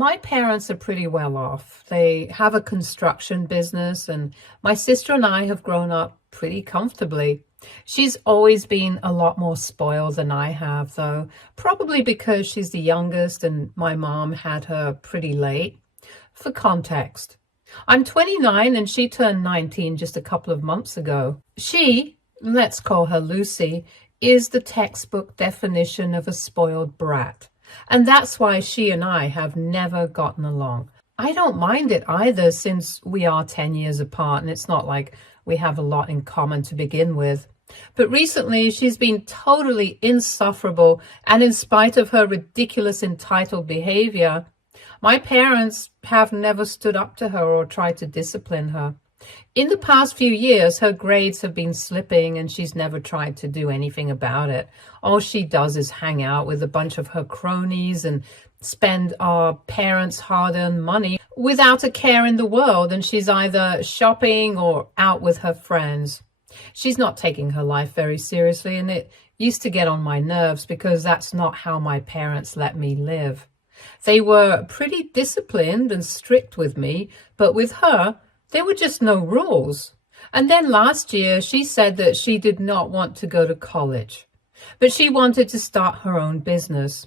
My parents are pretty well off. They have a construction business, and my sister and I have grown up pretty comfortably. She's always been a lot more spoiled than I have, though, probably because she's the youngest and my mom had her pretty late. For context, I'm 29 and she turned 19 just a couple of months ago. She, let's call her Lucy, is the textbook definition of a spoiled brat. And that's why she and I have never gotten along. I don't mind it either, since we are 10 years apart and it's not like we have a lot in common to begin with. But recently she's been totally insufferable, and in spite of her ridiculous entitled behavior, my parents have never stood up to her or tried to discipline her. In the past few years, her grades have been slipping and she's never tried to do anything about it. All she does is hang out with a bunch of her cronies and spend our parents' hard-earned money without a care in the world, and she's either shopping or out with her friends. She's not taking her life very seriously, and it used to get on my nerves because that's not how my parents let me live. They were pretty disciplined and strict with me, but with her, there were just no rules. And then last year, she said that she did not want to go to college, but she wanted to start her own business.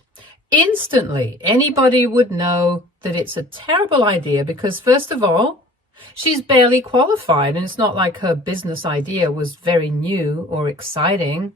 Instantly, anybody would know that it's a terrible idea because, first of all, she's barely qualified, and it's not like her business idea was very new or exciting.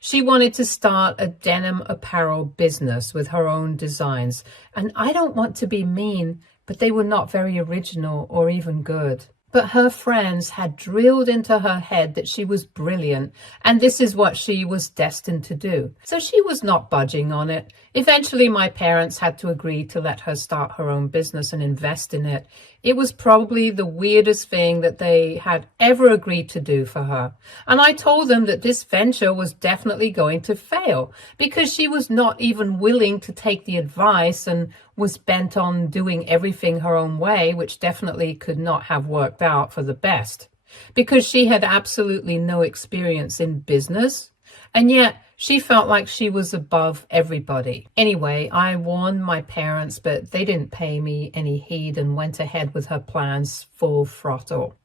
She wanted to start a denim apparel business with her own designs. And I don't want to be mean, but they were not very original or even good. But her friends had drilled into her head that she was brilliant, and this is what she was destined to do. So she was not budging on it. Eventually, my parents had to agree to let her start her own business and invest in it. It was probably the weirdest thing that they had ever agreed to do for her. And I told them that this venture was definitely going to fail because she was not even willing to take the advice and was bent on doing everything her own way, which definitely could not have worked out for the best because she had absolutely no experience in business. And yet she felt like she was above everybody. Anyway, I warned my parents, but they didn't pay me any heed and went ahead with her plans full throttle.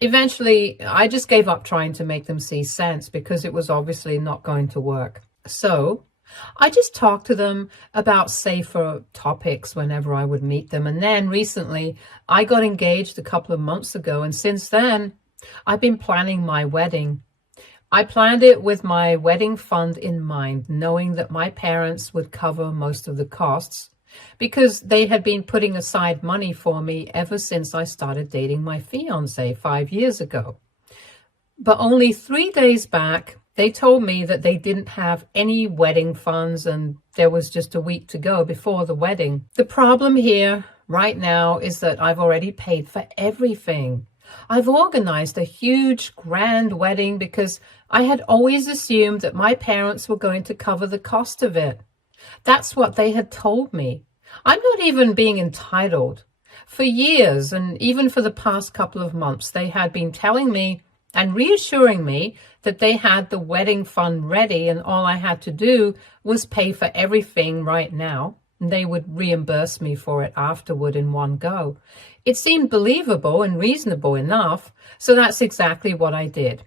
Eventually, I just gave up trying to make them see sense because it was obviously not going to work. So I just talked to them about safer topics whenever I would meet them. And then recently, I got engaged a couple of months ago, and since then, I've been planning my wedding. I planned it with my wedding fund in mind, knowing that my parents would cover most of the costs because they had been putting aside money for me ever since I started dating my fiancé 5 years ago. But only 3 days back, they told me that they didn't have any wedding funds and there was just a week to go before the wedding. The problem here right now is that I've already paid for everything. I've organized a huge, grand wedding because I had always assumed that my parents were going to cover the cost of it. That's what they had told me. I'm not even being entitled. For years, and even for the past couple of months, they had been telling me and reassuring me that they had the wedding fund ready and all I had to do was pay for everything right now. And they would reimburse me for it afterward in one go. It seemed believable and reasonable enough, so that's exactly what I did.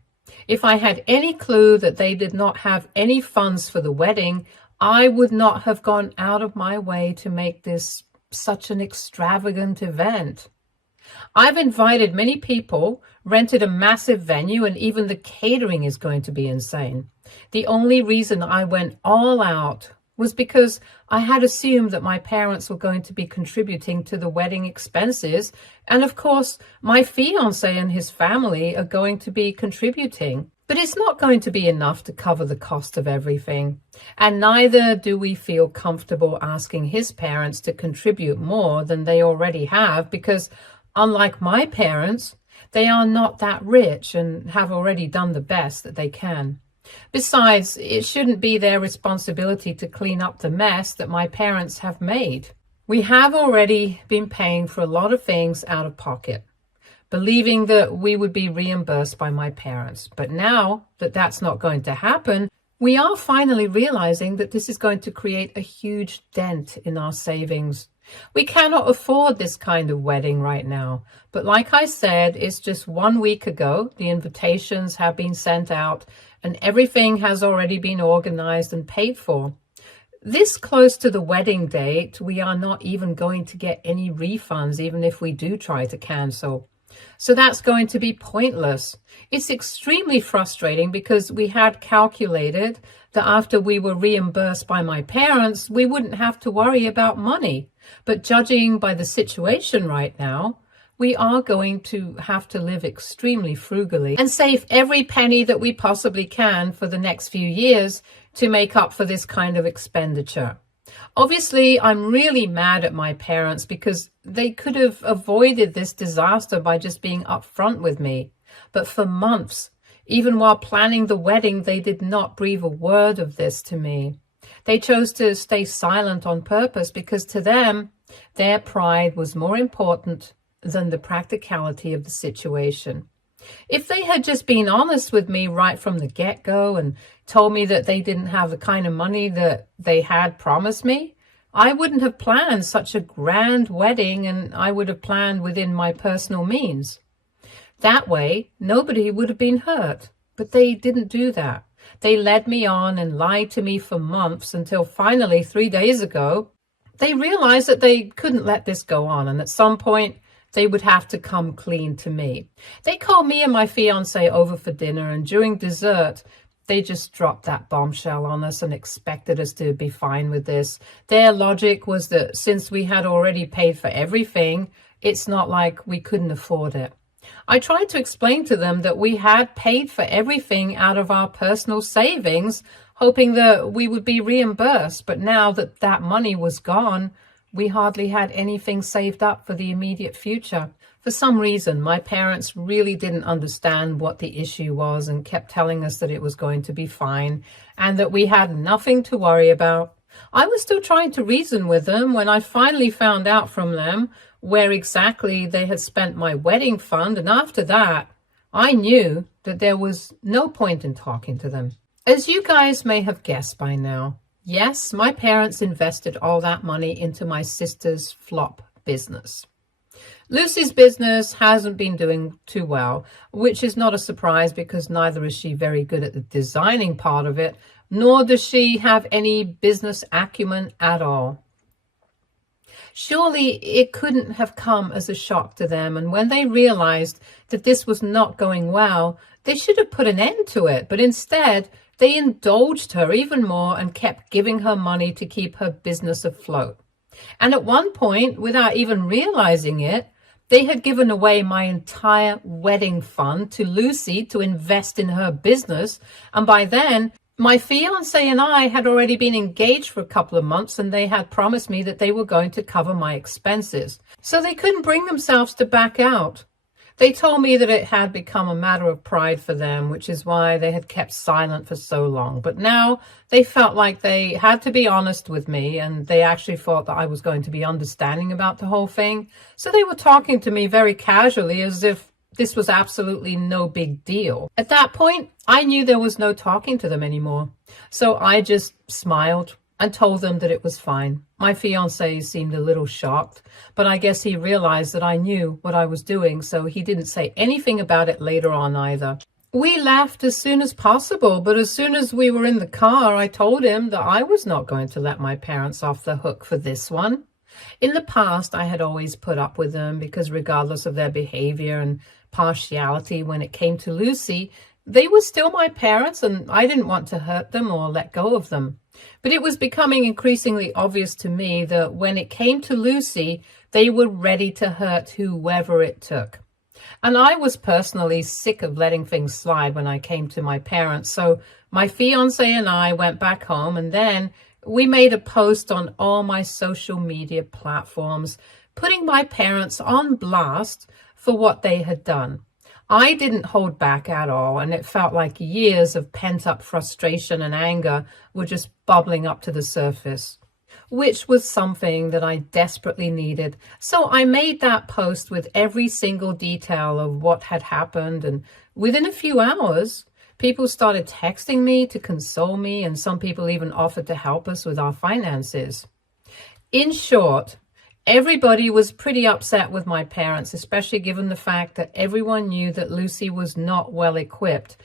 If I had any clue that they did not have any funds for the wedding, I would not have gone out of my way to make this such an extravagant event. I've invited many people, rented a massive venue, and even the catering is going to be insane. The only reason I went all out was because I had assumed that my parents were going to be contributing to the wedding expenses. And of course, my fiancé and his family are going to be contributing. But it's not going to be enough to cover the cost of everything. And neither do we feel comfortable asking his parents to contribute more than they already have because, unlike my parents, they are not that rich and have already done the best that they can. Besides, it shouldn't be their responsibility to clean up the mess that my parents have made. We have already been paying for a lot of things out of pocket, believing that we would be reimbursed by my parents. But now that that's not going to happen, we are finally realizing that this is going to create a huge dent in our savings. We cannot afford this kind of wedding right now. But like I said, it's just 1 week ago. The invitations have been sent out and everything has already been organized and paid for. This close to the wedding date, we are not even going to get any refunds, even if we do try to cancel. So that's going to be pointless. It's extremely frustrating because we had calculated that after we were reimbursed by my parents, we wouldn't have to worry about money. But judging by the situation right now, we are going to have to live extremely frugally and save every penny that we possibly can for the next few years to make up for this kind of expenditure. Obviously, I'm really mad at my parents because they could have avoided this disaster by just being upfront with me. But for months, even while planning the wedding, they did not breathe a word of this to me. They chose to stay silent on purpose because to them, their pride was more important than the practicality of the situation. If they had just been honest with me right from the get-go and told me that they didn't have the kind of money that they had promised me, I wouldn't have planned such a grand wedding, and I would have planned within my personal means. That way, nobody would have been hurt. But they didn't do that. They led me on and lied to me for months until finally 3 days ago, they realized that they couldn't let this go on, and at some point, they would have to come clean to me. They called me and my fiance over for dinner, and during dessert, they just dropped that bombshell on us and expected us to be fine with this. Their logic was that since we had already paid for everything, it's not like we couldn't afford it. I tried to explain to them that we had paid for everything out of our personal savings, hoping that we would be reimbursed. But now that that money was gone, we hardly had anything saved up for the immediate future. For some reason, my parents really didn't understand what the issue was and kept telling us that it was going to be fine and that we had nothing to worry about. I was still trying to reason with them when I finally found out from them where exactly they had spent my wedding fund, and after that, I knew that there was no point in talking to them. As you guys may have guessed by now, yes, my parents invested all that money into my sister's flop business. Lucy's business hasn't been doing too well, which is not a surprise because neither is she very good at the designing part of it, nor does she have any business acumen at all. Surely it couldn't have come as a shock to them, and when they realized that this was not going well, they should have put an end to it, but instead they indulged her even more and kept giving her money to keep her business afloat. And at one point, without even realizing it, they had given away my entire wedding fund to Lucy to invest in her business, and by then, my fiance and I had already been engaged for a couple of months, and they had promised me that they were going to cover my expenses. So they couldn't bring themselves to back out. They told me that it had become a matter of pride for them, which is why they had kept silent for so long. But now they felt like they had to be honest with me, and they actually thought that I was going to be understanding about the whole thing. So they were talking to me very casually as if this was absolutely no big deal. At that point, I knew there was no talking to them anymore. So I just smiled and told them that it was fine. My fiance seemed a little shocked, but I guess he realized that I knew what I was doing, so he didn't say anything about it later on either. We left as soon as possible, but as soon as we were in the car, I told him that I was not going to let my parents off the hook for this one. In the past, I had always put up with them because regardless of their behavior and partiality when it came to Lucy, they were still my parents and I didn't want to hurt them or let go of them. But it was becoming increasingly obvious to me that when it came to Lucy, they were ready to hurt whoever it took. And I was personally sick of letting things slide when I came to my parents. So my fiance and I went back home, and then we made a post on all my social media platforms, putting my parents on blast for what they had done. I didn't hold back at all, and it felt like years of pent-up frustration and anger were just bubbling up to the surface, which was something that I desperately needed. So I made that post with every single detail of what had happened, and within a few hours, people started texting me to console me, and some people even offered to help us with our finances. In short, Everybody was pretty upset with my parents, especially given the fact that everyone knew that Lucy was not well equipped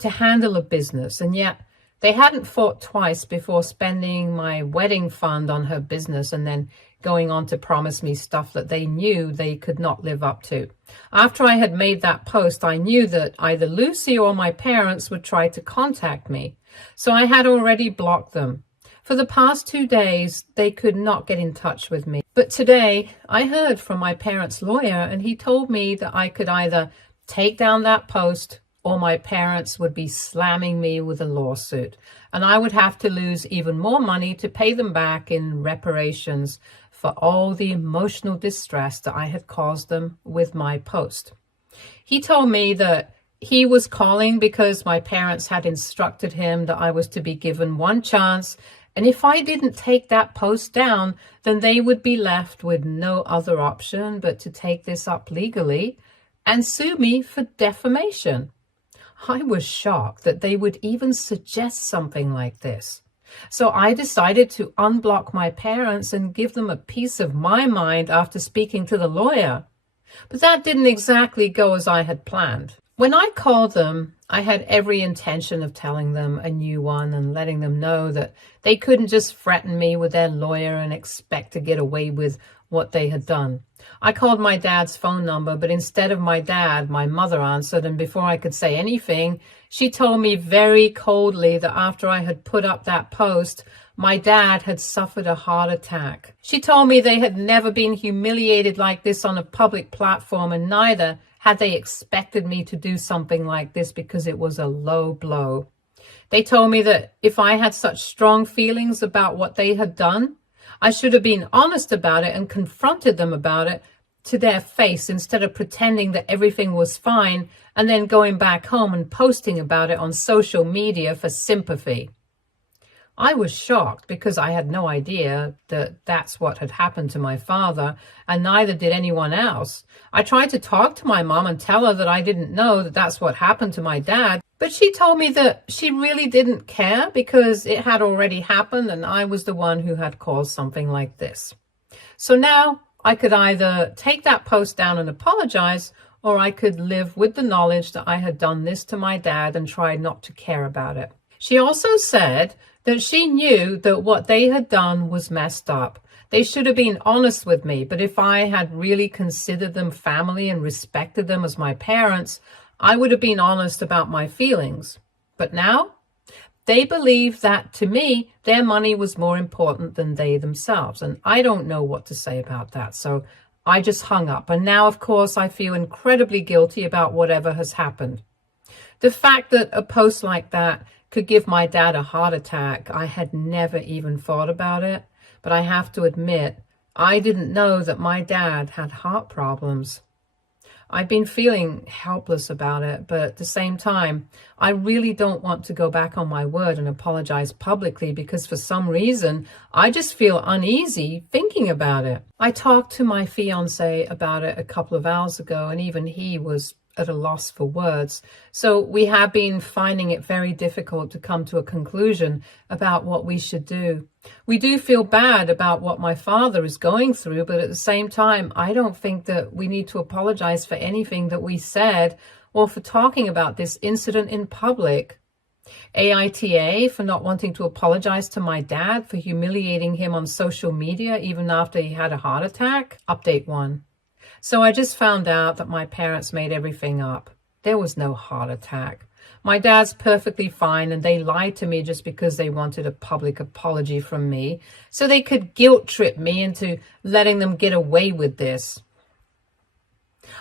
to handle a business, and yet they hadn't thought twice before spending my wedding fund on her business and then going on to promise me stuff that they knew they could not live up to. After I had made that post, I knew that either Lucy or my parents would try to contact me, so I had already blocked them. For the past 2 days, they could not get in touch with me. But today, I heard from my parents' lawyer, and he told me that I could either take down that post or my parents would be slamming me with a lawsuit, and I would have to lose even more money to pay them back in reparations for all the emotional distress that I had caused them with my post. He told me that he was calling because my parents had instructed him that I was to be given one chance, and if I didn't take that post down, then they would be left with no other option but to take this up legally and sue me for defamation. I was shocked that they would even suggest something like this. So I decided to unblock my parents and give them a piece of my mind after speaking to the lawyer. But that didn't exactly go as I had planned. When I called them, I had every intention of telling them a new one and letting them know that they couldn't just threaten me with their lawyer and expect to get away with what they had done. I called my dad's phone number, but instead of my dad, my mother answered, and before I could say anything, she told me very coldly that after I had put up that post, my dad had suffered a heart attack. She told me they had never been humiliated like this on a public platform, and neither had they expected me to do something like this because it was a low blow. They told me that if I had such strong feelings about what they had done, I should have been honest about it and confronted them about it to their face instead of pretending that everything was fine and then going back home and posting about it on social media for sympathy. I was shocked because I had no idea that that's what had happened to my father, and neither did anyone else. I tried to talk to my mom and tell her that I didn't know that that's what happened to my dad, but she told me that she really didn't care because it had already happened and I was the one who had caused something like this. So now I could either take that post down and apologize, or I could live with the knowledge that I had done this to my dad and try not to care about it. She also said that she knew that what they had done was messed up. They should have been honest with me, but if I had really considered them family and respected them as my parents, I would have been honest about my feelings. But now, they believe that, to me, their money was more important than they themselves, and I don't know what to say about that, so I just hung up. And now, of course, I feel incredibly guilty about whatever has happened. The fact that a post like that could give my dad a heart attack, I had never even thought about it. But I have to admit, I didn't know that my dad had heart problems. I've been feeling helpless about it, but at the same time, I really don't want to go back on my word and apologize publicly because for some reason, I just feel uneasy thinking about it. I talked to my fiance about it a couple of hours ago, and even he was at a loss for words. So we have been finding it very difficult to come to a conclusion about what we should do. We do feel bad about what my father is going through, but at the same time, I don't think that we need to apologize for anything that we said or for talking about this incident in public. AITA for not wanting to apologize to my dad for humiliating him on social media even after he had a heart attack. Update 1. So I just found out that my parents made everything up. There was no heart attack. My dad's perfectly fine, and they lied to me just because they wanted a public apology from me, so they could guilt trip me into letting them get away with this.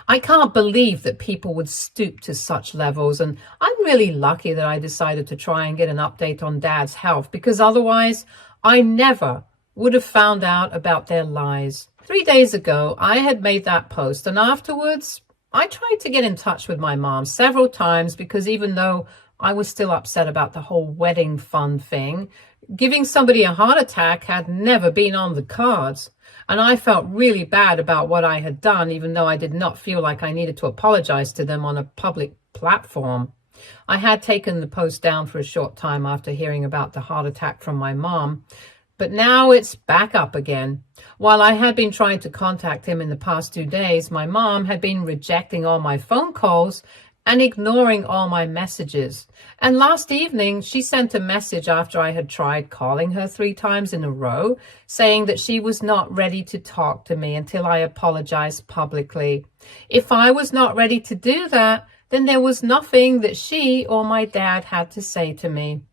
I can't believe that people would stoop to such levels, and I'm really lucky that I decided to try and get an update on Dad's health, because otherwise I never would have found out about their lies. 3 days ago, I had made that post, and afterwards, I tried to get in touch with my mom several times because even though I was still upset about the whole wedding fund thing, giving somebody a heart attack had never been on the cards. And I felt really bad about what I had done, even though I did not feel like I needed to apologize to them on a public platform. I had taken the post down for a short time after hearing about the heart attack from my mom. But now it's back up again. While I had been trying to contact him in the past 2 days, my mom had been rejecting all my phone calls and ignoring all my messages. And last evening, she sent a message after I had tried calling her 3 times in a row, saying that she was not ready to talk to me until I apologized publicly. If I was not ready to do that, then there was nothing that she or my dad had to say to me.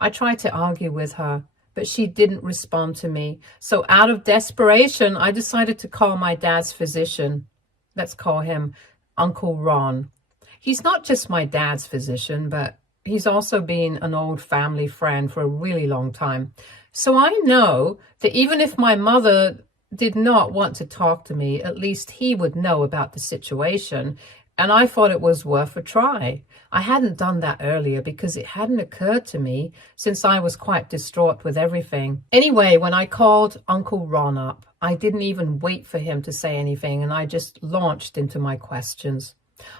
I tried to argue with her, but she didn't respond to me. So out of desperation, I decided to call my dad's physician. Let's call him Uncle Ron. He's not just my dad's physician, but he's also been an old family friend for a really long time. So I know that even if my mother did not want to talk to me, at least he would know about the situation. And I thought it was worth a try. I hadn't done that earlier because it hadn't occurred to me since I was quite distraught with everything. Anyway, when I called Uncle Ron up, I didn't even wait for him to say anything, and I just launched into my questions.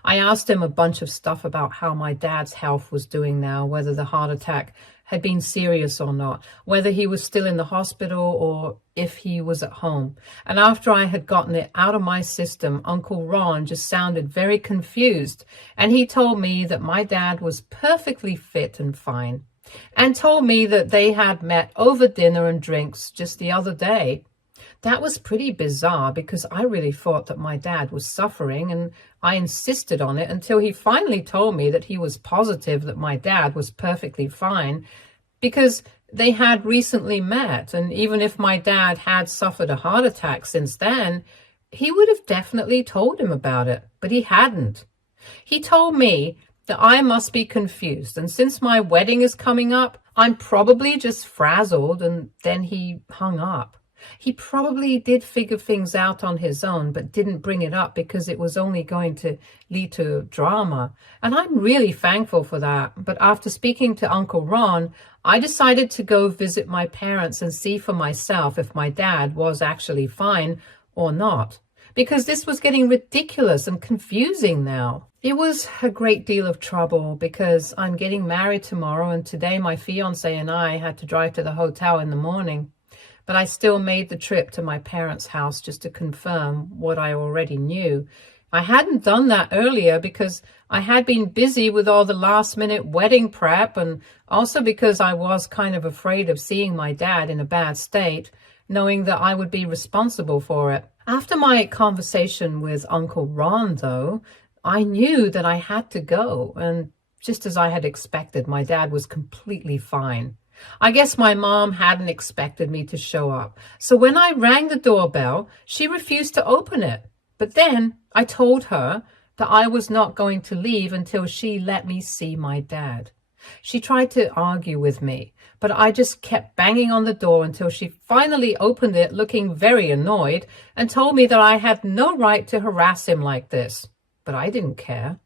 I asked him a bunch of stuff about how my dad's health was doing now, whether the heart attack had been serious or not, whether he was still in the hospital or if he was at home. And after I had gotten it out of my system, Uncle Ron just sounded very confused, and he told me that my dad was perfectly fit and fine, and told me that they had met over dinner and drinks just the other day. That was pretty bizarre because I really thought that my dad was suffering, and I insisted on it until he finally told me that he was positive that my dad was perfectly fine because they had recently met. And even if my dad had suffered a heart attack since then, he would have definitely told him about it, but he hadn't. He told me that I must be confused, and since my wedding is coming up, I'm probably just frazzled, and then he hung up. He probably did figure things out on his own, but didn't bring it up because it was only going to lead to drama. And I'm really thankful for that. But after speaking to Uncle Ron, I decided to go visit my parents and see for myself if my dad was actually fine or not, because this was getting ridiculous and confusing now. It was a great deal of trouble because I'm getting married tomorrow, and today my fiance and I had to drive to the hotel in the morning. But I still made the trip to my parents' house just to confirm what I already knew. I hadn't done that earlier because I had been busy with all the last-minute wedding prep, and also because I was kind of afraid of seeing my dad in a bad state, knowing that I would be responsible for it. After my conversation with Uncle Ron, though, I knew that I had to go, and just as I had expected, my dad was completely fine. I guess my mom hadn't expected me to show up. So when I rang the doorbell, she refused to open it. But then I told her that I was not going to leave until she let me see my dad. She tried to argue with me, but I just kept banging on the door until she finally opened it, looking very annoyed, and told me that I had no right to harass him like this. But I didn't care.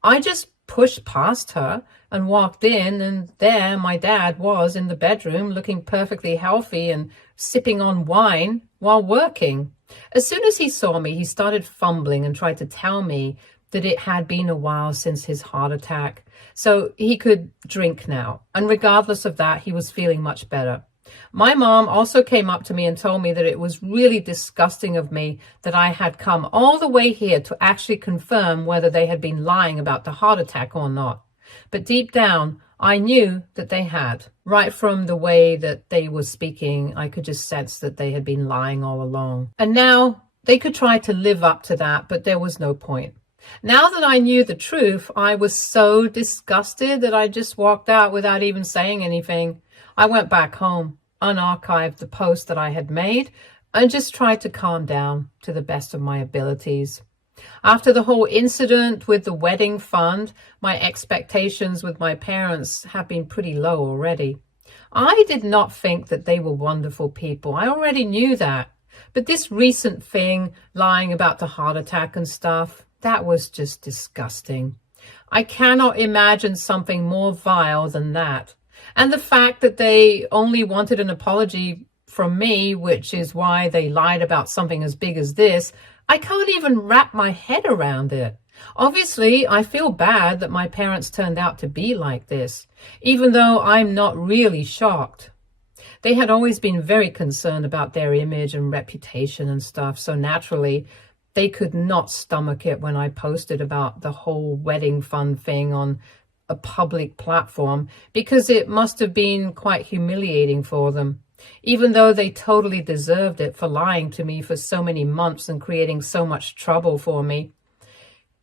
I just pushed past her and walked in, and there my dad was in the bedroom looking perfectly healthy and sipping on wine while working. As soon as he saw me, he started fumbling and tried to tell me that it had been a while since his heart attack, so he could drink now. And regardless of that, he was feeling much better. My mom also came up to me and told me that it was really disgusting of me that I had come all the way here to actually confirm whether they had been lying about the heart attack or not. But deep down, I knew that they had. Right from the way that they were speaking, I could just sense that they had been lying all along. And now they could try to live up to that, but there was no point. Now that I knew the truth, I was so disgusted that I just walked out without even saying anything. I went back home, unarchived the post that I had made, and just tried to calm down to the best of my abilities. After the whole incident with the wedding fund, my expectations with my parents have been pretty low already. I did not think that they were wonderful people. I already knew that. But this recent thing, lying about the heart attack and stuff, that was just disgusting. I cannot imagine something more vile than that. And the fact that they only wanted an apology from me, which is why they lied about something as big as this, I can't even wrap my head around it. Obviously, I feel bad that my parents turned out to be like this, even though I'm not really shocked. They had always been very concerned about their image and reputation and stuff. So naturally, they could not stomach it when I posted about the whole wedding fund thing on a public platform, because it must have been quite humiliating for them, even though they totally deserved it for lying to me for so many months and creating so much trouble for me.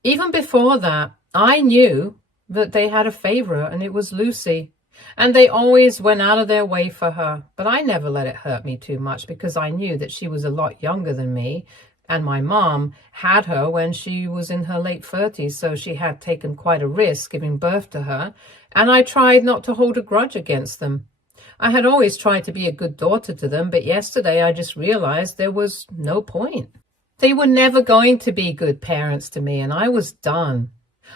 Even before that, I knew that they had a favorite, and it was Lucy. And they always went out of their way for her. But I never let it hurt me too much, because I knew that she was a lot younger than me. And my mom had her when she was in her late 30s, so she had taken quite a risk giving birth to her. And I tried not to hold a grudge against them. I had always tried to be a good daughter to them, but yesterday I just realized there was no point. They were never going to be good parents to me, and I was done.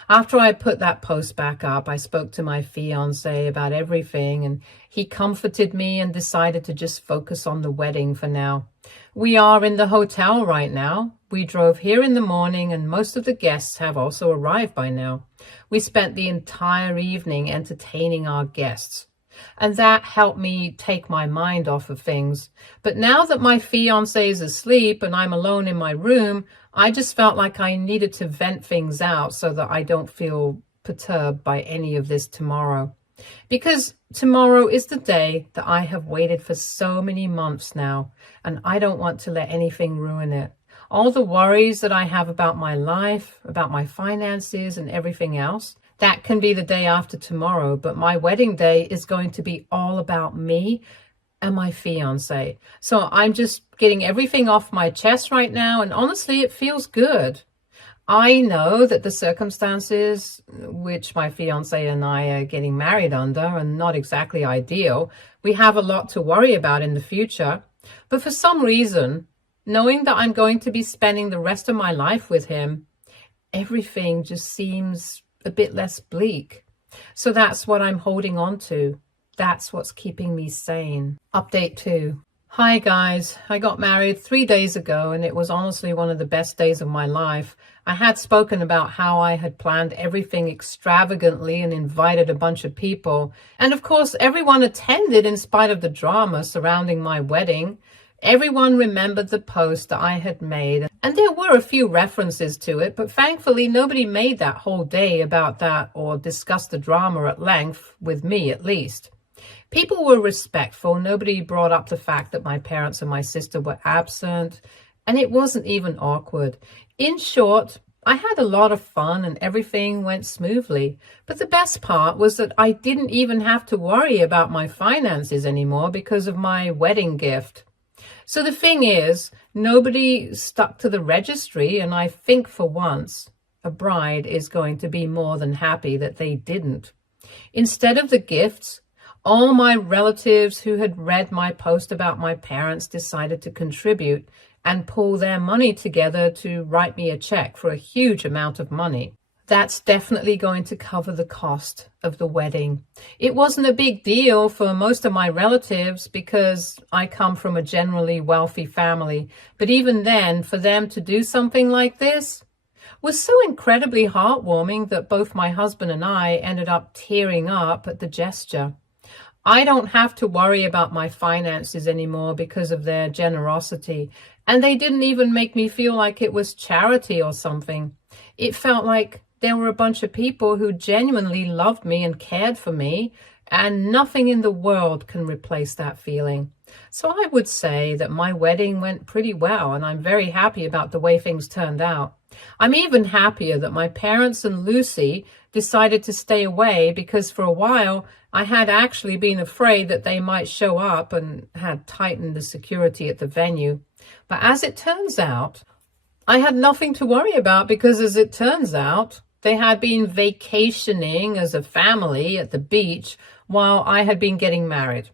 After I put that post back up, I spoke to my fiancé about everything, and he comforted me and decided to just focus on the wedding for now. We are in the hotel right now. We drove here in the morning, and most of the guests have also arrived by now. We spent the entire evening entertaining our guests, and that helped me take my mind off of things. But now that my fiancé is asleep and I'm alone in my room, I just felt like I needed to vent things out so that I don't feel perturbed by any of this tomorrow. Because tomorrow is the day that I have waited for so many months now, and I don't want to let anything ruin it. All the worries that I have about my life, about my finances and everything else, that can be the day after tomorrow, but my wedding day is going to be all about me and my fiancé. So I'm just getting everything off my chest right now, and honestly, it feels good. I know that the circumstances which my fiancé and I are getting married under are not exactly ideal. We have a lot to worry about in the future, but for some reason, knowing that I'm going to be spending the rest of my life with him, everything just seems a bit less bleak. So that's what I'm holding on to. That's what's keeping me sane. Update 2. Hi guys, I got married 3 days ago, and it was honestly one of the best days of my life. I had spoken about how I had planned everything extravagantly and invited a bunch of people. And of course, everyone attended in spite of the drama surrounding my wedding. Everyone remembered the post that I had made, and there were a few references to it, but thankfully nobody made that whole day about that or discussed the drama at length, with me at least. People were respectful. Nobody brought up the fact that my parents and my sister were absent, and it wasn't even awkward. In short, I had a lot of fun and everything went smoothly. But the best part was that I didn't even have to worry about my finances anymore because of my wedding gift. So the thing is, nobody stuck to the registry, and I think for once, a bride is going to be more than happy that they didn't. Instead of the gifts, all my relatives who had read my post about my parents decided to contribute and pull their money together to write me a check for a huge amount of money. That's definitely going to cover the cost of the wedding. It wasn't a big deal for most of my relatives because I come from a generally wealthy family. But even then, for them to do something like this was so incredibly heartwarming that both my husband and I ended up tearing up at the gesture. I don't have to worry about my finances anymore because of their generosity. And they didn't even make me feel like it was charity or something. It felt like there were a bunch of people who genuinely loved me and cared for me, and nothing in the world can replace that feeling. So I would say that my wedding went pretty well, and I'm very happy about the way things turned out. I'm even happier that my parents and Lucy decided to stay away, because for a while I had actually been afraid that they might show up and had tightened the security at the venue. But as it turns out, I had nothing to worry about, because as it turns out, they had been vacationing as a family at the beach while I had been getting married.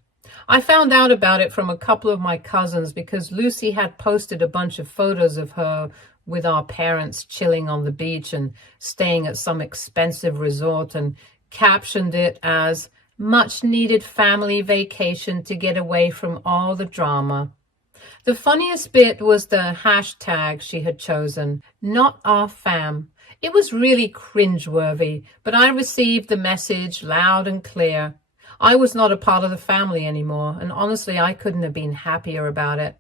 I found out about it from a couple of my cousins because Lucy had posted a bunch of photos of her with our parents chilling on the beach and staying at some expensive resort, and captioned it as much needed family vacation to get away from all the drama. The funniest bit was the hashtag she had chosen, not our fam. It was really cringeworthy, but I received the message loud and clear. I was not a part of the family anymore, and honestly, I couldn't have been happier about it.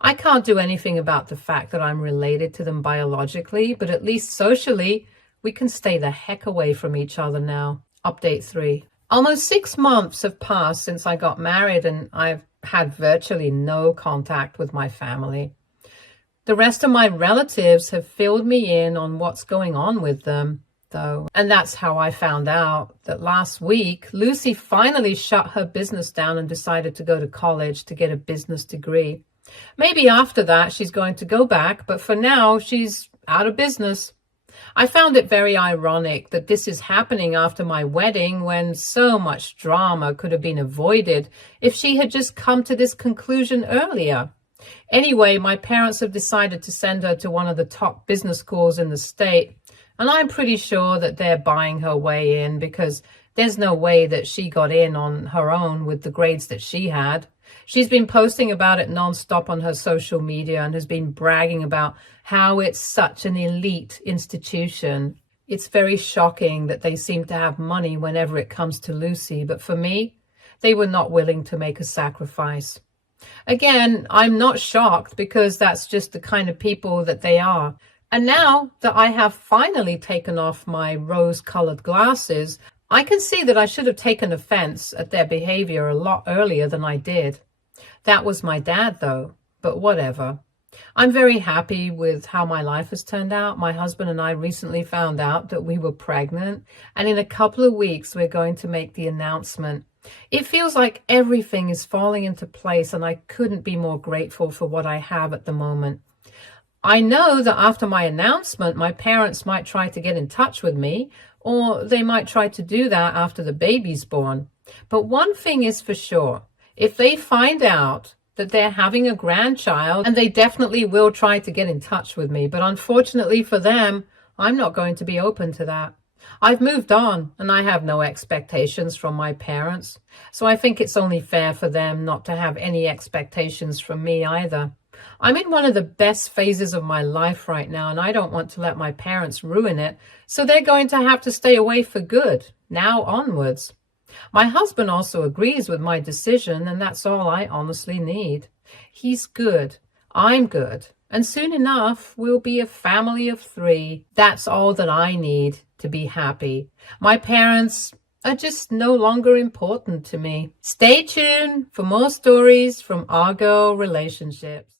I can't do anything about the fact that I'm related to them biologically, but at least socially, we can stay the heck away from each other now. Update 3. Almost 6 months have passed since I got married, and I've had virtually no contact with my family. The rest of my relatives have filled me in on what's going on with them, though. And that's how I found out that last week, Lucy finally shut her business down and decided to go to college to get a business degree. Maybe after that, she's going to go back, but for now, she's out of business. I found it very ironic that this is happening after my wedding when so much drama could have been avoided if she had just come to this conclusion earlier. Anyway, my parents have decided to send her to one of the top business schools in the state, and I'm pretty sure that they're buying her way in because there's no way that she got in on her own with the grades that she had. She's been posting about it nonstop on her social media and has been bragging about how it's such an elite institution. It's very shocking that they seem to have money whenever it comes to Lucy, but for me, they were not willing to make a sacrifice. Again, I'm not shocked because that's just the kind of people that they are. And now that I have finally taken off my rose-colored glasses, I can see that I should have taken offense at their behavior a lot earlier than I did. That was my dad, though, but whatever. I'm very happy with how my life has turned out. My husband and I recently found out that we were pregnant, and in a couple of weeks, we're going to make the announcement. It feels like everything is falling into place, and I couldn't be more grateful for what I have at the moment. I know that after my announcement, my parents might try to get in touch with me, or they might try to do that after the baby's born. But one thing is for sure, if they find out that they're having a grandchild, and they definitely will try to get in touch with me, but unfortunately for them, I'm not going to be open to that. I've moved on, and I have no expectations from my parents, so I think it's only fair for them not to have any expectations from me either. I'm in one of the best phases of my life right now, and I don't want to let my parents ruin it, so they're going to have to stay away for good, now onwards. My husband also agrees with my decision, and that's all I honestly need. He's good, I'm good, and soon enough we'll be a family of 3. That's all that I need to be happy. My parents are just no longer important to me. Stay tuned for more stories from Our Girl Relationships.